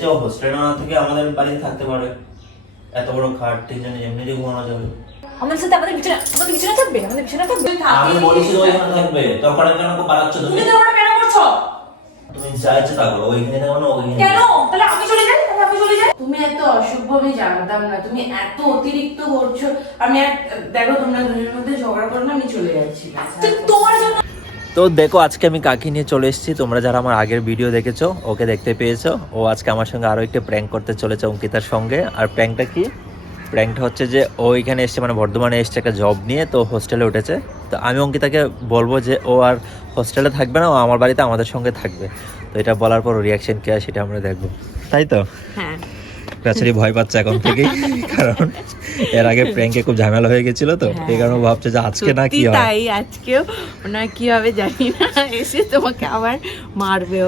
যে ও হোস্টেলে না থেকে আমাদের বাড়িতে থাকতে পারে, এত বড় খাট তিনজনে এমনি ঘুমানো যাবে। আমাদের সাথে আমাদের বিছানা থাকবে, আমাদের বিছানা থাকবে। আমি বলেছি ওইখানে থাকবে, তখন কেন বাড়াচ্ছ তুমি? তো ওটা কেন করছো? তুমি যা ইচ্ছে তা করো, ওইখানে থাকো না ওইখানে কেন? তাহলে আমি চলে যাই, আমি চলে যাই। তুমি এত অসভ্য আমি জানতাম না, তুমি এত অতিরিক্ত করছো। আমি দেখো তোমরা দুজনের মধ্যে ঝগড়া করো না, আমি চলে যাচ্ছি। তোমার জন্য। তো দেখো আজকে আমি কাকি নিয়ে চলে এসেছি। তোমরা যারা আমার আগের ভিডিও দেখেছো ওকে দেখতে পেয়েছো। ও আজকে আমার সঙ্গে আরো একটা প্র্যাঙ্ক করতে চলেছে অঙ্কিতার সঙ্গে। আর প্র্যাঙ্কটা কি? প্র্যাঙ্কটা হচ্ছে যে ও এখানে এসছে, মানে বর্ধমানে এসছে একটা জব নিয়ে, তো হোস্টেলে উঠেছে। তো আমি অঙ্কিতাকে বলবো যে ও আর হোস্টেলে থাকবে না, ও আমার বাড়িতে আমাদের সঙ্গে থাকবে। তো এটা বলার পর রিয়াকশন কি হয় সেটা আমরা দেখবো, তাই তো? হ্যাঁ, বেচারি ভয় পাচ্ছে এখন থেকেই, কারণ এর আগে প্র্যাঙ্কে খুব ঝামেলা হয়ে গেছিল, তো এই কারণে ভাবছে যে আজকে না কি হয়। তাই আজকেও ওনার কি হবে জানি না, এসে তোমাকে আবার মারবে।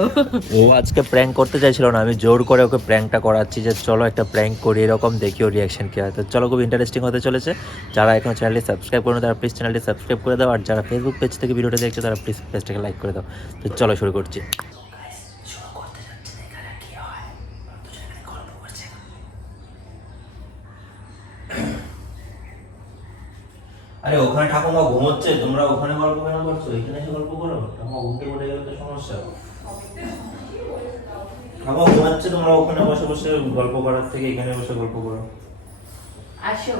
ও আজকে প্র্যাঙ্ক করতে চাইছিল না, আমি জোর করে ওকে প্র্যাঙ্কটা করাচ্ছি যে চলো একটা প্র্যাঙ্ক করি, এরকম দেখি ওর রিয়াকশন কি হয়। তো চলো, খুব ইন্টারেস্টিং হতে চলেছে। যারা এখন চ্যানেলটি সাবস্ক্রাইব করো তারা প্লিজ চ্যানেলটি সাবস্ক্রাইব করে দাও, আর যারা ফেসবুক পেজ থেকে ভিডিওটা দেখছো তারা প্লিজ পেজটাকে লাইক করে দাও। তো চলো শুরু করছি। আরে ওখানে ঠাকুমা ঘুমোচ্ছে, তোমরা ওখানে গল্প কেন করছো? এখানে এসে গল্প করো। ঠাকুমা ঘুমতে বলে গেলে তো সমস্যা। ঠাকুমা ঘুমাচ্ছে, তোমরা ওখানে বসে বসে গল্প করার থেকে এখানে বসে গল্প করো। আসো।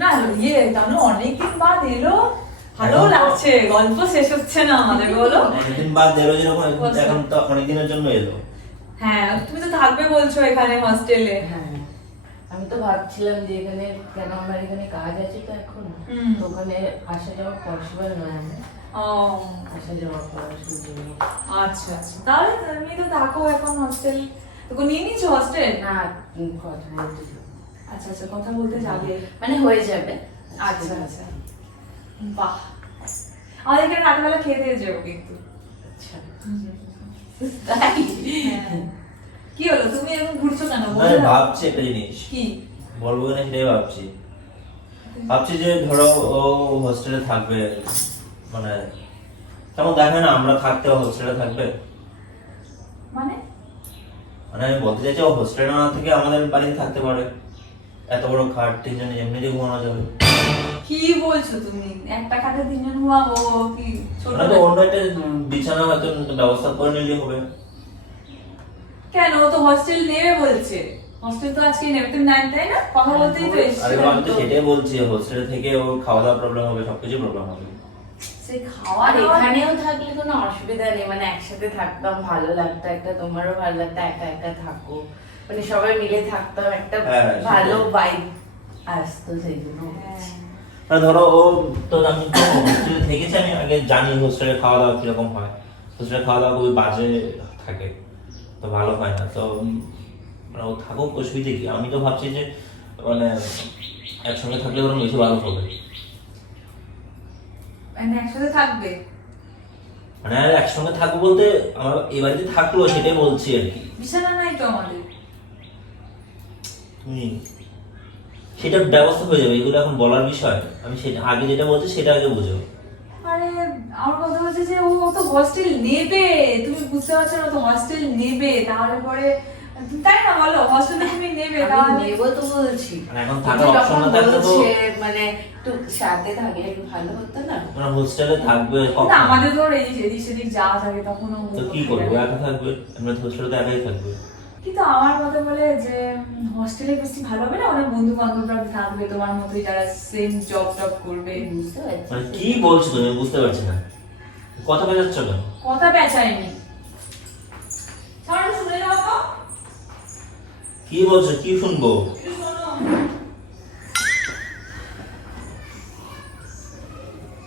না জানো অনেকদিন বাদ এলো, ভালো লাগছে। গল্প শেষ হচ্ছে না আমাদের, বলো। অনেকদিন বাদ এলো, যেরকম এখন তো অনেকদিনের জন্য এলো। হ্যাঁ, তুমি তো থাকবে বলছো এখানে হোস্টেলে। হ্যাঁ, আমি তো ভাবছিলাম যে এখানে কেন আমার এখানে কাজ আছে তো এখন, তো ওখানে আসা যাওয়া পসিবল নয় আমার। ও আসা যাওয়া করার সুযোগ নেই। আচ্ছা আচ্ছা, তাহলে তুমি তো থাকো এখন হোস্টেল। তোকে নিয়ে নিচ্ছো হোস্টেল? না, কথা বলতে যাবো। আচ্ছা আচ্ছা, কথা বলতে যাবে, মানে হয়ে যাবে। আচ্ছা আচ্ছা, বাহ। আমাদের এখানে রাতবেলা খেয়ে দিয়ে যাবো কিন্তু। আচ্ছা, তাই? কি হলো, তুমি এরকম ঘুরছো কেন? আমি ভাবছি একটা জিনিস কি বলবো না, সেটাই ভাবছি যে ধরো ও হোস্টেলে থাকবে, মানে তেমন দেখে না আমরা থাকতে হোস্টেলে থাকবে। মানে? মানে আমি বলতে চাইছি ও হোস্টেলে না থেকে আমাদের বাড়িতে থাকতে পারে, এত বড় খাট তিনজনে এমনি ঘুমানো যাবে। কি বলছো তুমি? একটা খাটে তিনজন ঘুমাবো? কি ছোট? মানে তো অন্য একটা বিছানা হয়তো ব্যবস্থা করে নিলে হবে। কেন, ও তো হোস্টেল নেবে বলছে। হোস্টেল তো আজকে নেবে, তুমি নাই তাই না? কথা বলতেই তো এসেছি। আরে আমি তো সেটাই বলছি, হোস্টেলে থেকে ওর খাওয়া দাওয়া প্রবলেম হবে, সবকিছু প্রবলেম হবে। সেই খাওয়া আর দাওয়া এখানেও থাকলে কোনো অসুবিধা নেই, মানে একসাথে থাকতাম, ভালো লাগতো, একটা তোমারও ভালো লাগতো, একা একা থাকো, মানে সবাই মিলে থাকতাম, একটা হ্যাঁ, ভালো সেটাই। ভাইব আসতো, সেই জন্য। মানে ধরো ও তো, আমি তো হোস্টেলে থেকেছি, আমি আগে জানি হোস্টেলে খাওয়া দাওয়া কিরকম হয়। হোস্টেলে খাওয়া দাওয়া খুবই বাজে থাকে, তো ভালো হয় না। তো মানে ও থাকুক, অসুবিধে কি? আমি তো ভাবছি যে মানে একসঙ্গে থাকলে বরং বেশি ভালো হবে। মানে একসাথে থাকবে? মানে আর একসঙ্গে থাকবো বলতে আমার এই বাড়িতে থাকলো সেটাই বলছি আর কি। বিছানা নাই তো আমাদের। তুমি সেটার ব্যবস্থা হয়ে যাবে, এগুলো এখন বলার বিষয়। আমি সেটা আগে যেটা বলছি সেটা আগে বুঝো। আরে আমার কথা হচ্ছে যে ও তো হোস্টেল নেবে, তুমি বুঝতে পারছো না? তো হোস্টেল নেবে, তাহলে পরে তাই না বলো? হোস্টেল তুমি নেবে, আমি তাহলে নেবো তো বলছি, মানে এখন কিন্তু থাকার যখন অপশন না থাকলে তো বলছে মানে একটু সাথে থাকলে একটু ভালো হতো না? মানে হোস্টেলে থাকবে না, কখন? আমাদের তো এদিক সেদিক যাওয়া থাকে, তখন ও তো কি করবো, একা থাকবে। আমরা হোস্টেলে তো একাই থাকবে। কিন্তু আমার মতে বলে যে হোস্টেলে বেশি ভালো হবে না? অনেক বন্ধু বান্ধবরা থাকবে তোমার মতোই, যারা সেম জব করবে। বুঝতে পারছি। মানে কি বলছো তুমি? আমি বুঝতে পারছি না, কথা বোঝাচ্ছ কেন? কথা পেঁচায়নি। শুনে নাও তো। কি বলছো? কি শুনবো?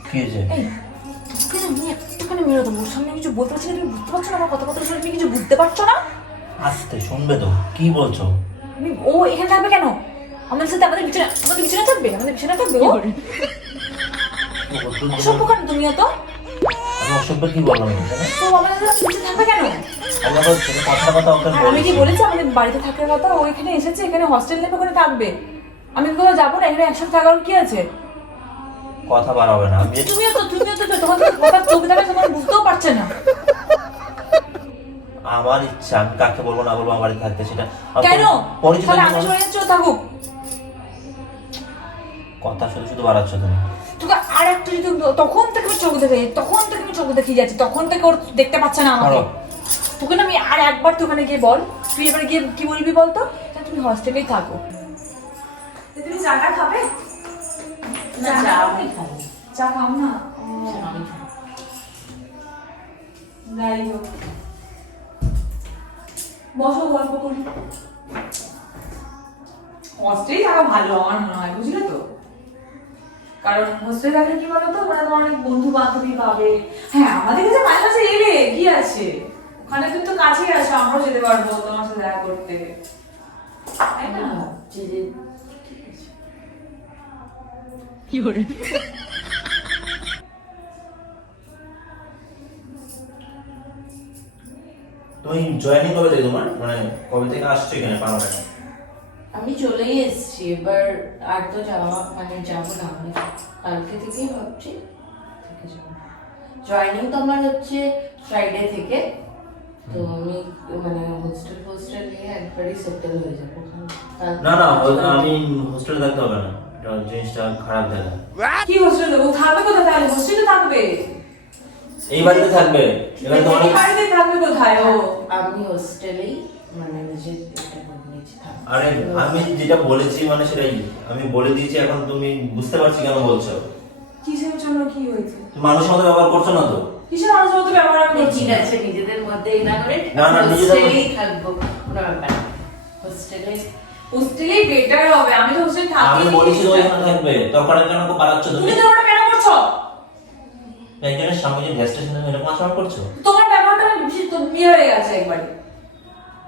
কি হয়েছে? একটুখানি মেরো তো, ওর সামনে কিছু বলতে পারছি না, তুমি বুঝতে পারছো না? আমার কথা কথা শুনে তুমি কিছু বুঝতে পারছো না? আস্তে শুনবে তো, কি বলছো? ও এখানে থাকবে কেন? আমাদের সাথে আমাদের বিছানা থাকবে, আমাদের বিছানা থাকবে। ও অসভ্য কেন তুমিও তো? অসভ্য কি বললাম এখানে? তো আমাদের নিচে থাকবে কেন? আমরা তো কথা কথা ওকে আর আমি কি বলেছি আমাদের বাড়িতে থাকার কথা? ও এখানে এসেছে, এখানে হস্টেল নেবে, ওখানে থাকবে। আমি কোথাও যাবো না, এখানে একসাথে থাকার কি আছে? কথা বার হবে না। আমি যে তুমিও তো তোমার কথা চোখে থাকে, তোমার বুঝতেও পারছে না আমার ইচ্ছা, আমি কাকে বলবো না বলবো আমার বাড়িতে থাকতে, সেটা আমার কেন? পরিচিত তাহলে আমি মানুষ। চলে যাচ্ছি, ও থাকুক। কথা শুধু শুধু বাড়াচ্ছ তুমি। তোকে আর একটা যদি তখন থেকে আমি চোখ দেখে যাচ্ছি, তখন থেকে ওর দেখতে পাচ্ছে না আমাকে। আরো। তোকে না আমি আর একবার তো ওখানে গিয়ে বল, তুই এবারে গিয়ে কি বলবি বলতো? তুমি হস্টেলেই থাকো। তুমি চাটা খাবে? না, চা আমি খাই। চা খাও না? চা আমি খাই। যাই হোক, বসো গল্প করি। হস্টেলে থাকা ভালো আমার মনে হয়, বুঝলে তো? কারণ হোস্টেলে থাকলে কি বলতো, ওরা তো অনেক বন্ধু বান্ধবী পাবে। হ্যাঁ, আমাদের কাছে মাঝে মাঝে এলে কি আছে, ওখানে তুমি তো কাছেই আছো, আমরাও যেতে পারবো তোমার সাথে দেখা করতে, তাই না? ভাবছি যে ঠিক আছে। তুমি জয়েনিং কবে থেকে তোমার, মানে কবে থেকে আসছো এখানে পার্মানেন্ট? আমি চলেই এসেছি, এবার আর তো যাওয়া মানে যাবো না, আমি কালকে থেকেই ভাবছি থেকে যাবো। জয়েনিং তো আমার হচ্ছে ফ্রাইডে থেকে, তো আমি মানে হোস্টেল নিয়ে একবারই সেটেল হয়ে যাবো ওখানে। না না, আমি হোস্টেলে থাকতে হবে না, এটা জিনিসটা খারাপ দেখা। কি হোস্টেলে দেবো? থাকবে কোথায় তাহলে? হোস্টেলে থাকবে, এই বাড়িতে থাকবে, এবার তোমার এই বাড়িতে থাকবে কোথায় ও? আমি হোস্টেলেই মানে নিজে এটা করে নিয়েছি থাকবো। আরে আমি যেটা বলেছি মানে সেটাই আমি বলে দিয়েছি, এখন তুমি বুঝতে পারছি কেন বলছো। কিসের জন্য কি হয়েছে? তুমি মানুষের মতো ব্যবহার করছো না তো? কিসের মানুষের মতো ব্যবহার আমি করছি? ঠিক আছে, নিজেদের মধ্যে এই না করে না, না, নিজেদের হোস্টেলেই থাকবো, কোনো ব্যাপার না। হোস্টেলেই বেটার হবে, আমি তো হোস্টেলে থাকি। আমি বলেছি তো এখানে থাকবে, তখন কেন বাড়াচ্ছ তুমি? তুমি তো ওটা কেন করছো? একজনের সামনে যে গ্যাস স্টেশনে এরকম আচরণ করছো। তোমার ব্যাপারটা আমি বেশি তো বিয়ে হয়ে গেছে একবারে।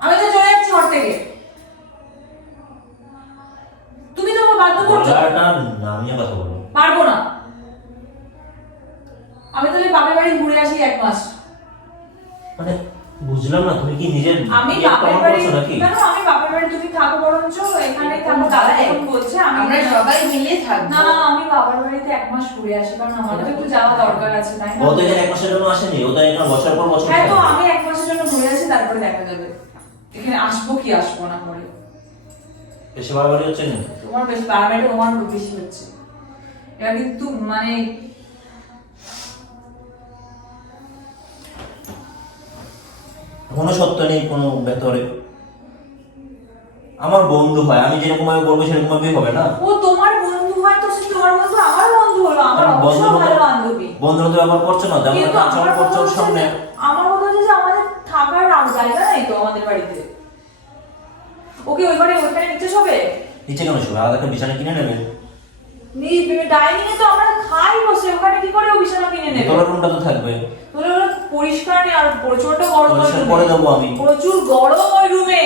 আমি তো চলে যাচ্ছি ঘর থেকে, তুমি তো আমাকে বাধ্য করছো। গলাটা নামিয়ে কথা বলো। পারবো না, আমি তাহলে বাপের বাড়ি ঘুরে আসি 1 মাস। মানে বুঝলাম না, তুমি কি নিজের আমি ইয়ে বাপের প্রমাণ বাড়ি করছো নাকি? কেন? আমি বাপের বাড়ি, তুমি থাকো বরঞ্চ এখানে থাকো, দাদা এখন বলছে আমরা সবাই মিলে থাকবো। না না, আমি বাবার বাড়িতে 1 মাস ঘুরে আসি, কারণ আমার তো একটু যাওয়া দরকার আছে, তাই না? ও তো এখানে 1 মাসের জন্য আসেনি, ও তো এখানে বছর পর বছর হ্যাঁ, তো থাকবে। আমি 1 মাসের জন্য ঘুরে আসি, তারপরে দেখা যাবে এখানে আসবো কি আসবো না করে। বেশি বাড়াবাড়ি হচ্ছে না? তোমার বেশি বাড়াবাড়ি, তোমার বেশি হচ্ছে। এটা কিন্তু মানে কোনো সত্য নেই কোনো ভেতরে। আমার বন্ধু হয়, আমি যেরকম ভাবে বলবো সেরকম ভাবেই হবে না। ও তোমার বন্ধু হয় তো সে তোমার বন্ধু, আমার বন্ধু হলো, আমার অবশ্য ভালো বান্ধবী। বন্ধুর মতো ব্যবহার করছো না, যেমন কিন্তু একটা আচরণ করছো ওর সামনে। আমার কথা হচ্ছে যে আমাদের থাকার জায়গা নেই তো আমাদের বাড়িতে। ওকে ওই বাড়ি ওইখানে নিচে শোবে? নিচে কেন শোবে? আলাদা একটা বিছানা কিনে নেবে। ডাইনিং এ তো আমরা খাই বসে, ওখানে কি করে ও বিছানা কিনে নেবে? তোর রুমটা তো থাকবে। তোর পরিষ্কার নেই, আর প্রচন্ড গরম ওই পরিষ্কার রুমে। করে দেবো আমি। প্রচুর গরম ওই রুমে,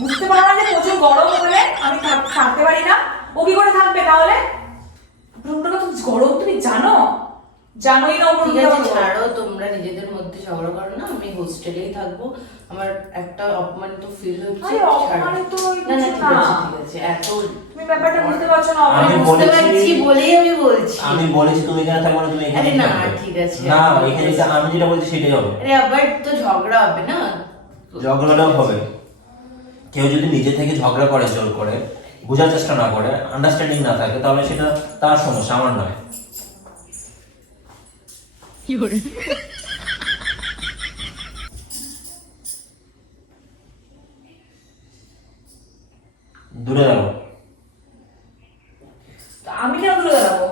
বুঝতে পারো না যে প্রচুর গরম ওখানে, আমি থাকতে পারি না। ও কি করে থাকবে তাহলে? রুমটা কত গরম তুমি জানো? জানোই না? ঠিক আছে, ছাড়ো, তোমরা নিজেদের মধ্যে ঝগড়া করো না, আমি হোস্টেলেই থাকবো। আমার একটা অপমানিত ফিল হচ্ছে। আরে অপমানিত না না, কিছু ঠিক না। আছে ঠিক আছে, এত তুমি ব্যাপারটা বুঝতে পারছো না? আমি আমি বুঝতে বলেছি- পারছি বলেই আমি বলছি। আমি বলেছি তুমি এখানে থাকবে না, তুমি এখানে আরে না, থাকবে। ঠিক আছে। না, এখানে এসে আমি যেটা বলছি সেটাই হবে। আরে আবার তো ঝগড়া হবে না? ঝগড়াটাও হবে। কেউ যদি নিজে থেকে ঝগড়া করে, জোর করে বোঝার চেষ্টা না করে, আন্ডারস্ট্যান্ডিং না থাকে, তাহলে সেটা তার সমস্যা, আমার নয়। দূরে দাঁড়াও। আমি কেন দূরে দাঁড়াবো?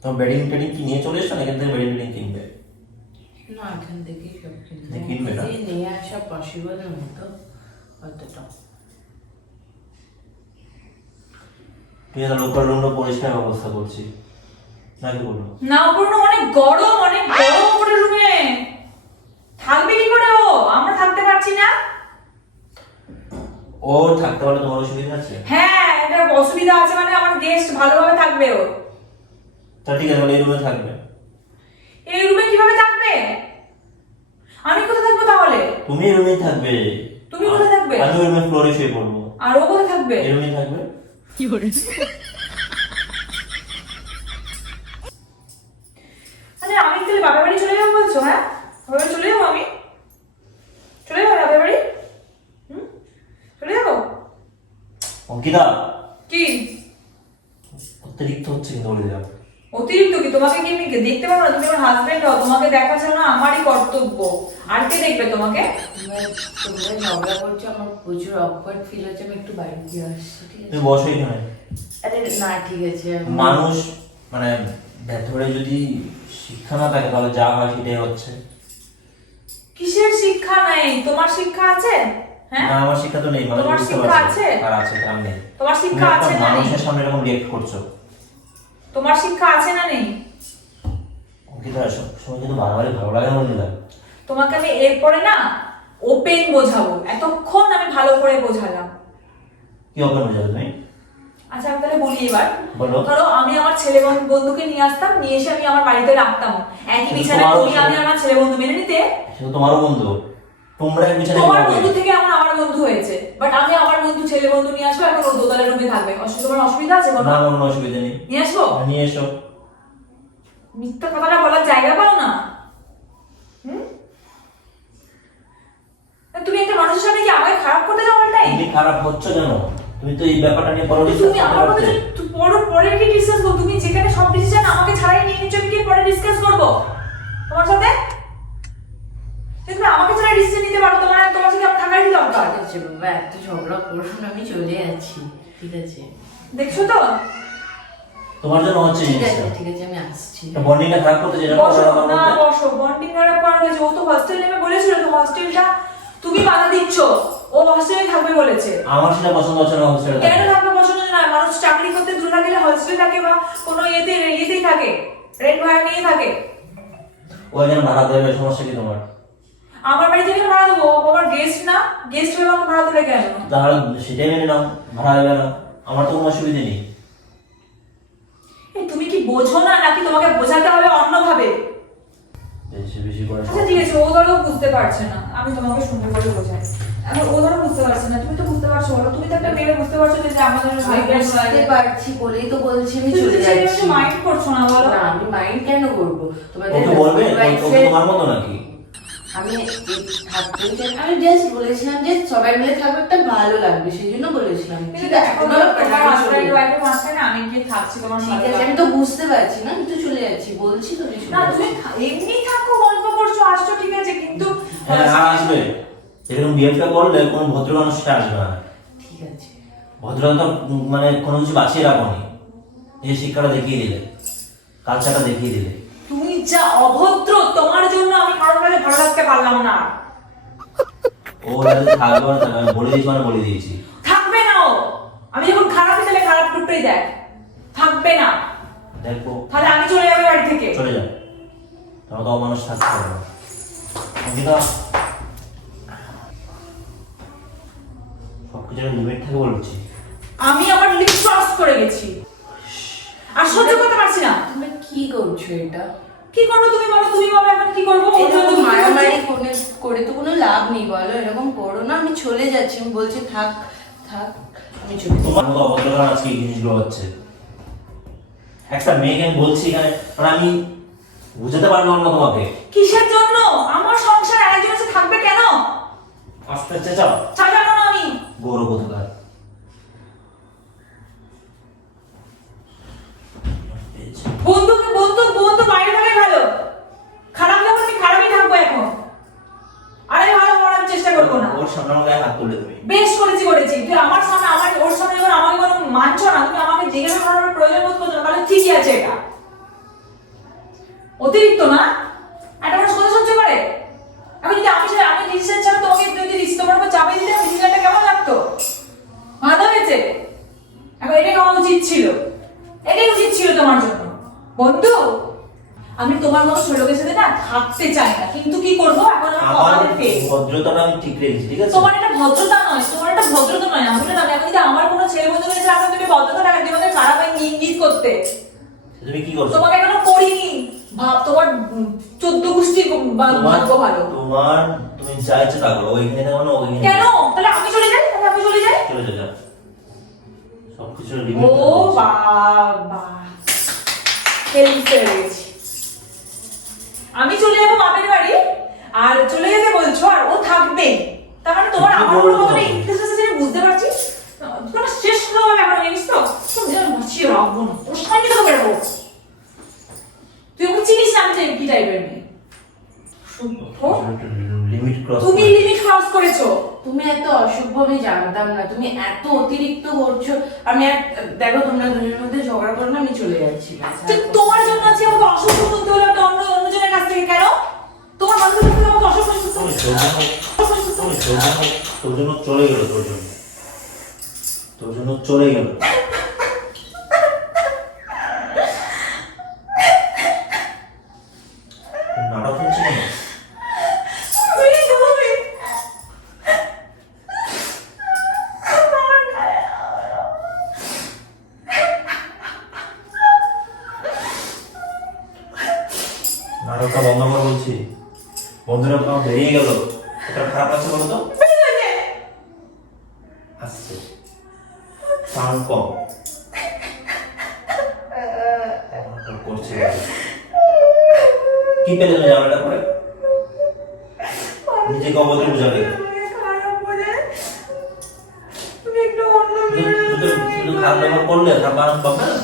তোমার বেডিং টেডিং কি নিয়ে চলে এসছো না? এখান থেকে বেডিং টেডিং কিনবে? না, এখান থেকেই সব কিনবে না? নিয়ে আসা পসিবল না তো অতটা। ঠিক আছে, লোকাল রুমটা পরিষ্কার ব্যবস্থা করছি, নাকি বলো? না, উপরে অনেক গরম উপরে রুমে। থাকবে কি করে ও? আমরা থাকতে পারছি না। ও থাকতে পারলে তোমার অসুবিধা আছে? হ্যাঁ, এটা অসুবিধা আছে মানে আমার গেস্ট ভালোভাবে থাকবে ও। তা ঠিক আছে, এই রুমে থাকবে। এই রুমে কিভাবে থাকবে? আমি কোথায় থাকবো তাহলে? তুমি এই রুমেই থাকবে। তুমি কোথায় থাকবে? আমি ওই রুমে ফ্লোরে শুয়ে পড়বো। আর ও কোথায় থাকবে? এই রুমেই থাকবে। কি করে? আরে আমি তাহলে বাবার বাড়ি চলে যাবো বলছো? হ্যাঁ, বাবার বাড়ি চলে যাবো আমি? চলে যাবো বাবার বাড়ি? চলে যাবো? অঙ্কিতা, কি অতিরিক্ত হচ্ছে কিন্তু বলে দিলাম। অতিরিক্ত কি? তোমাকে কি আমি দেখতে পাবো না? তুমি আমার হাজবেন্ড হও, তোমাকে দেখা ছাড়া না আমারই কর্তব্য। আর কে দেখবে তোমাকে? তোমরা ঝগড়া করছো, আমার প্রচুর অকওয়ার্ড ফিল হচ্ছে, আমি একটু বাইরে দিয়ে আসছি, ঠিক আছে? তুমি বসো এখানে। আরে না, ঠিক আছে। মানুষ মানে ভেতরে যদি শিক্ষা না থাকে তাহলে যা হয় সেটাই হচ্ছে। কিসের শিক্ষা নাই? তোমার শিক্ষা আছে? হ্যাঁ, না, আমার শিক্ষা তো নেই, মানে তোমার বুঝতে শিক্ষা পারছি। আছে? আর আছে, কারণ নেই। তোমার তুমি শিক্ষা একটা আছে না নেই? মানুষের সামনে এরকম রিয়েক্ট করছো। তোমার শিক্ষা আছে না নেই? অঙ্কিতা, সব সময় কিন্তু বারবারই ভালো লাগে না বলে দিলাম। তোমাকে আমি এরপরে না ওপেন বোঝাবো, এতক্ষণ আমি ভালো করে বোঝালাম। কি ওপেন হয়ে যাবে তুমি? আচ্ছা আমি তাহলে বলি এবার। বলো। ধরো আমি আমার ছেলে বন্ধুকে নিয়ে আসতাম, নিয়ে এসে আমি আমার বাড়িতে রাখতাম, একই বিছানায় তোমারও তুমি আমি আমার ছেলে বন্ধু মেনে নিতে? সে তো তোমারও বন্ধু, তোমরা এক বিছানায় তোমার ঘুমাবে। বন্ধু থেকে আমার বন্ধু হয়েছে, বাট আমি আমার বন্ধু ছেলে বন্ধু নিয়ে আসবো, এখন ও দোতলার রুমে থাকবে। তোমার অসুবিধা আছে কোনো? না, কোনো অসুবিধা নেই। নিয়ে আসবো? নিয়ে এসো। মিথ্যা কথাটা বলার জায়গা পাও না? তুমি একটা মানুষের সামনে কি আমাকে খারাপ করতে যাও অলটাই? তুমি খারাপ হচ্ছ কেন? তুমি তো এই ব্যাপারটা নিয়ে পরে তুমি আমার মধ্যে পরে কি ডিসকাস করবো? তুমি যেখানে সব ডিসিশন আমাকে ছাড়াই নিয়ে নিচ্ছ, আমি কি পরে ডিসকাস করবো তোমার সাথে? তুমি আমাকে ছাড়া ডিসিশন নিতে পারো, তোমার সাথে আমার থাকারই দরকার। ঠিক আছে বাবা, এত ঝগড়া করো না, আমি চলে যাচ্ছি, ঠিক আছে? দেখছো তো তোমার জন্য হচ্ছে ঠিক আছে, জিনিসটা। ঠিক আছে, আমি আসছি। বন্ডিংটা খারাপ করতে যেটা বসো করো আমার না, মধ্যে। বসো। বন্ডিং খারাপ করা হয়েছে, ও তো হস্টেল নেমে বলেছিল, তো হস্টেলটা তুমি বাধা দিচ্ছ। ও হস্টেলে থাকবে বলেছে। আমার সেটা পছন্দ হচ্ছে না হোস্টেলে কেন থাকতে। থাকবে পছন্দ নয়? মানুষ চাকরি করতে দূরে গেলে হস্টেলে থাকে বা কোনো ইয়েতেই থাকে, রেন্ট ভাড়া নিয়ে থাকে। ওই জন্য ভাড়া দেবে, সমস্যা কি তোমার? আমার বাড়ি থেকে ভাড়া দেবো? আমার গেস্ট না, গেস্ট হয়ে আমাকে ভাড়া দেবে কেন? তাহলে সেটাই মেনে নাও, ভাড়া দেবে না, আমার তো কোনো অসুবিধা নেই। এই তুমি কি বোঝো না, নাকি তোমাকে বোঝাতে হবে অন্যভাবে? বেশি বেশি করে আচ্ছা ঠিক আছে, ও ধরো বুঝতে পারছে না, আমি তোমাকে সুন্দর করে বোঝাই। এখন ও ধরো বুঝতে পারছে না, তুমি তো বুঝতে পারছো। বলো, তুমি তো একটা মেয়ে, বুঝতে পারছো যে আমাদের আমি বুঝতে পারছি বলেই তো বলছি আমি চলে যাচ্ছি। মাইন্ড করছো না বলো? না, আমি মাইন্ড কেন করবো? তোমাদের ওকে বলবে husband wife ওকে এর- তোমার মতো নাকি? আমি থাকতেই চাই, আমি জাস্ট বলেছিলাম যে সবাই মিলে থাকবে, একটা ভালো লাগবে, সেই জন্য বলেছিলাম। ঠিক আছে, এখন তোমার তোমার হাজবেন্ড ওয়াইফের মাঝখানে আমি গিয়ে থাকছি, তোমার ঠিক ভালো আছে, লাগবে? আমি তো বুঝতে পারছি না, আমি তো চলে যাচ্ছি, বলছি তো আমি চলে না, তুমি যাচ্ছি। এমনি থাকো, গল্প করছো, আসছো, ঠিক আছে, কিন্তু হ্যাঁ, আর আসবে। এরকম বিহেভটা করলে কোনো ভদ্র মানুষটা আসবে না। ঠিক আছে, ভদ্রতা মানে কোনো কিছু বাঁচিয়ে রাখোনি, এই শিক্ষাটা দেখিয়ে দিলে, কালচারটা দেখিয়ে দিলে। তুমি যা অভদ্র, তোমার জন্য আমি কারোর কাছে ভালো লাগতে পারলাম না। ও যাতে থাকবে না, আমি বলে দিয়েছি মানে বলে দিয়েছি। থাকবে না ও। আমি যখন খারাপ তাহলে খারাপ টুকটাই দেখ, থাকবে না। দেখবো, তাহলে আমি চলে যাবো বাড়ি থেকে। চলে যাও, তোমার তো অমানুষ থাকতে হবে না। অঙ্কিতা, সবকিছু লিমিট থাকে বলছি। আমি আমার লিমিট ক্রস করে গেছি, আর সহ্য করতে পারছি না। তুমি কি করছো এটা? কি করবো তুমি বলো? তুমি বলো এখন কি করবো? এরকম মারামারি করে তো কোনো লাভ নেই, বলো, এরকম করো না, আমি চলে যাচ্ছি, আমি বলছি থাক থাক, আমি চলে যাচ্ছি। তোমার মতো অভদ্রতা আজকে এই জিনিসগুলো হচ্ছে। একটা মেয়েকে আমি বলছি এখানে, মানে আমি বুঝাতে পারলাম না তোমাকে। কিসের জন্য? আমার সংসার আরেকজনের সাথে থাকবে কেন? আস্তে আস্তে চাও চাচাবো না আমি। গৌরব কোথাকার। বন্ধুকে বন্ধু বাইরে থাকে ভালো, খারাপ যখন আমি খারাপই থাকবো এখন। আরে ভালো হওয়ার আমি চেষ্টা করবো না। ওর সামনে আমাকে হাত তুলে দেবে। বেশ করেছি। তুই আমার সামনে, ওর সামনে যখন আমাকে কোনো মানছো না, তুমি আমাকে জিজ্ঞাসা করার প্রয়োজন বোধ করছো না, তাহলে ঠিকই আছে। এটা অতিরিক্ত না? একটা মানুষ কথা সহ্য করে? আমি ডিসিশন ছাড়া তোমাকে দিচ্ছি, তোমার উপর চাপিয়ে দিতে ডিসিশনটা কেমন লাগতো? ভালো হয়েছে? এখন এটাই হওয়া উচিত ছিল, এটাই উচিত ছিল তোমার জন্য। বন্ধু আমি তোমার মতো ছোট লোকের সাথে না থাকতে চাই না, কিন্তু কি করবো এখন আমার আমার কপালে ফেল। ভদ্রতাটা আমি ঠিক রেখেছি, ঠিক আছে? তোমার এটা ভদ্রতা নয়, তোমার এটা ভদ্রতা নয়। আমি না, আমি যদি আমার কোনো ছেলে বন্ধু রয়েছে এখন তুমি ভদ্রতা টাকা দিয়ে আমাকে খারাপ হয় ইঙ্গিত করতে। তুমি কি করছো? তোমাকে এখনো করিনি, ভাব তোমার 14 গোষ্ঠী ভাগ্য ভালো। তোমার তুমি চাইছো তা করো, ওইখানে না মানে ওইখানে কেন? তাহলে আমি চলে যাই, তাহলে আমি চলে যাই। চলে যা, সবকিছু ও লিমিট। বাবা, হেল্প করে গেছি। আমি চলে যাবো বাপের বাড়ি, আর চলে যেতে বলছো, আর ও থাকবে। তার মানে তোমার আমার কোনো কথা ইন্টারেস্ট আছে যেটা বুঝতে পারছি। তোমার শেষ হলো এখন জানিস তো, সব যেন মাছিয়ে রাখবো না, তোর সামনে তো বেরোবো। তুই ওকে চিনিস না আমি কি টাইপের মেয়ে। Limit cross. তুমি লিমিট ক্রস করেছো। তুমি এত অসভ্য আমি জানতাম না, তুমি এত অতিরিক্ত করছো। আমি দেখো তোমরা দুজনের মধ্যে ঝগড়া করো না, আমি চলে যাচ্ছি। তোমার জন্য আছে আমাকে অসুস্থ বলতে হলো একটা অন্যজনের কাছ থেকে। কেন তোমার মানুষের কাছ থেকে আমাকে অসুস্থ তোর জন্য চলে গেল, তোর জন্য চলে গেল। নাটক হচ্ছে না? নাটকটা বন্ধ কর বলছি। বন্ধুরা তোমার বেরিয়ে গেল, এটা খারাপ আছে বলো তো? আসছে সাউন্ড কম করছে। কি পেলে তুমি জামাটা করে? নিজেকে অবদান বুঝাবে। শুধু খারাপ ব্যবহার করলে খারাপ মানুষ পাবে না।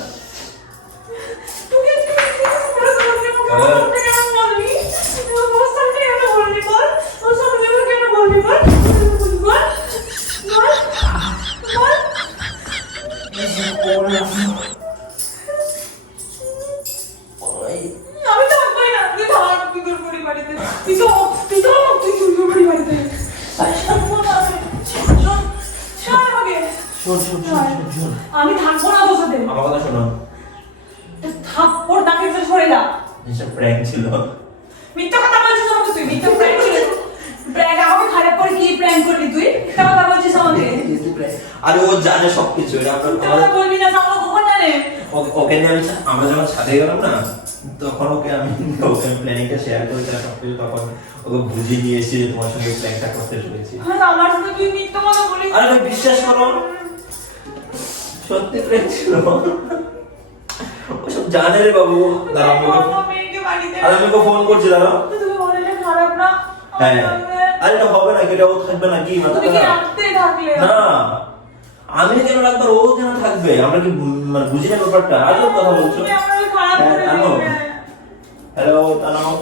আমি থাকবো না তোর সাথে। আমার কথা শোনো, থাপ্পড় নাকে সরে যা। এসব প্র্যাঙ্ক ছিল। মিথ্যা কথা বলছিস আমাকে তুই, মিথ্যা প্র্যাঙ্ক ছিল। প্র্যাঙ্ক আমাকে খারাপ করে কি প্র্যাঙ্ক করলি তুই? মিথ্যা কথা বলছিস আমাকে। আরে ও জানে সবকিছু, এটা আপনার মিথ্যা কথা বলবি না, তাহলে কখন জানে? ওকে নিয়ে আমরা যখন ছাদে গেলাম না, তখন ওকে আমি প্ল্যানিংটা শেয়ার করেছিলাম সবকিছু। তখন ওকে বুঝিয়ে নিয়ে এসেছি যে তোমার সঙ্গে প্ল্যানটা করতে চলেছি। হ্যাঁ, আমার সাথে তুই মিথ্যা কথা বলিস। আরে ভাই বিশ্বাস করো, সত্যি প্ল্যান ছিল। ওসব জানে রে বাবু। দাঁড়া আমি ওকে ফোন করছি, দাঁড়া। তুমি বলে খারাপ না। হ্যাঁ, আরে এটা হবে না, এটা ও থাকবে না কি মাথা তুমি কি খারাপ? রাখতে থাকলে? না, আমি কেন রাখবো, ও কেন থাকবে? আমরা কি মানে বুঝি না ব্যাপারটা? আজও কথা বলছো। তুমি আমাকে খারাপ করে দিলে। হ্যালো তানাও,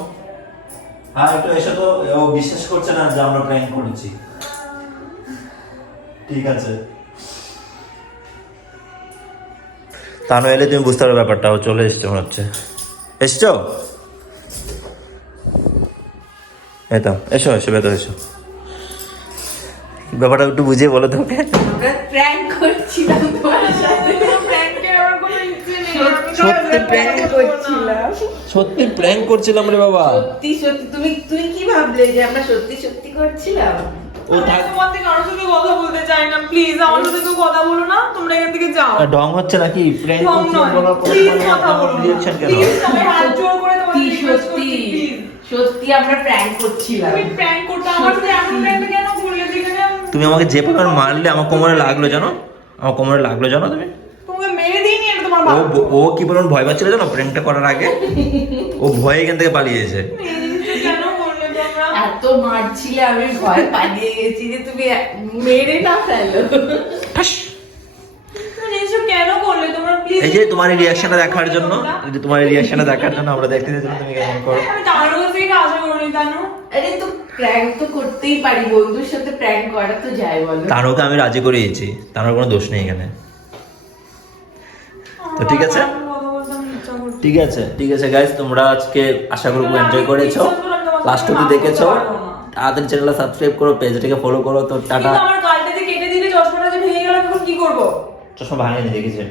হ্যাঁ একটু এসে তো। ও বিশ্বাস করছে না যে আমরা প্র্যাঙ্ক করেছি। ঠিক আছে, তানু এলে তুমি বুঝতে পারবে ব্যাপারটা। ও চলে এসছে মনে হচ্ছে। এসছো? এই তো, এসো এসো, ভেতরে এসো। ব্যাপারটা একটু বুঝিয়ে বলো তোকে। আমরা প্র্যাঙ্ক করছিলাম তোমার সাথে। প্র্যাঙ্কের আমার কোনো ইচ্ছে নেই। সত্যি প্র্যাঙ্ক করছিলাম। সত্যি প্র্যাঙ্ক করছিলাম রে বাবা। সত্যি সত্যি তুমি কি ভাবলে যে আমরা সত্যি সত্যি করছিলাম? ও থাক, তোমার থেকে কারোর সাথে কথা বলতে চাই না, প্লিজ আমার সাথে কেউ কথা বলো না। তোমরা এখান থেকে যাও। ঢং হচ্ছে নাকি? প্র্যাঙ্ক ঢং করছিলাম নয়। বলার পরে Please মানে কথা আমার বলো না। রিঅ্যাকশন কেন? Please, আমি হাত জোড় করে তোমাকে সত্যি request সত্যি করছি, please। সত্যি আমরা প্র্যাঙ্ক করছিলাম। তুমি প্র্যাঙ্ক করতে আমার সাথে এমন প্র্যাঙ্ক কেন করলে? যেখানে তুমি আমাকে যে পরিমাণ মারলে আমার কোমরে লাগলো জানো? আমার কোমরে লাগলো জানো তুমি? তোমাকে মেরে দিইনি, এটা তোমার ও ভাগ্য। ও কি পরিমাণ ভয় পাচ্ছিল জানো প্র্যাঙ্কটা করার আগে? ও ভয়ে এখান থেকে পালিয়েছে। এই জিনিসটা কেন করলে তোমরা? এত মারছিলে আমি ভয় পালিয়ে গেছি যে তুমি মেরে না ফেলো। তুমি জিনিসটা কেন করলে তোমরা? প্লিজ। এই যে তোমার রিঅ্যাকশনটা দেখার জন্য, এই যে তোমার রিঅ্যাকশনটা দেখার জন্য আমরা দেখতে চাইছিলাম তুমি কেমন করো। আমি তার কাছ থেকে আশা করিনি, তানু। আরে তো প্র্যাঙ্ক তো করতেই পারি, বন্ধুর সাথে প্র্যাঙ্ক করা তো যায় বলো। তানুকে আমি রাজি করিয়েছি, তানুর কোনো দোষ নেই এখানে। তো ঠিক আছে, আমার কথা বলতে আমি ইচ্ছা করছে। ঠিক আছে গাইস, তোমরা আজকে আশা করি এনজয় করেছো, লাস্ট অব্দি দেখেছো। তাড়াতাড়ি চ্যানেলটা সাবস্ক্রাইব করো, পেজটাকে ফলো করো। তো টাটা। কিন্তু আমার গালটা যে কেটে দিলে চশমাটা যে ভেঙে গেল, এখন কি করবো? চশমা ভাঙেনি দেখেছেন?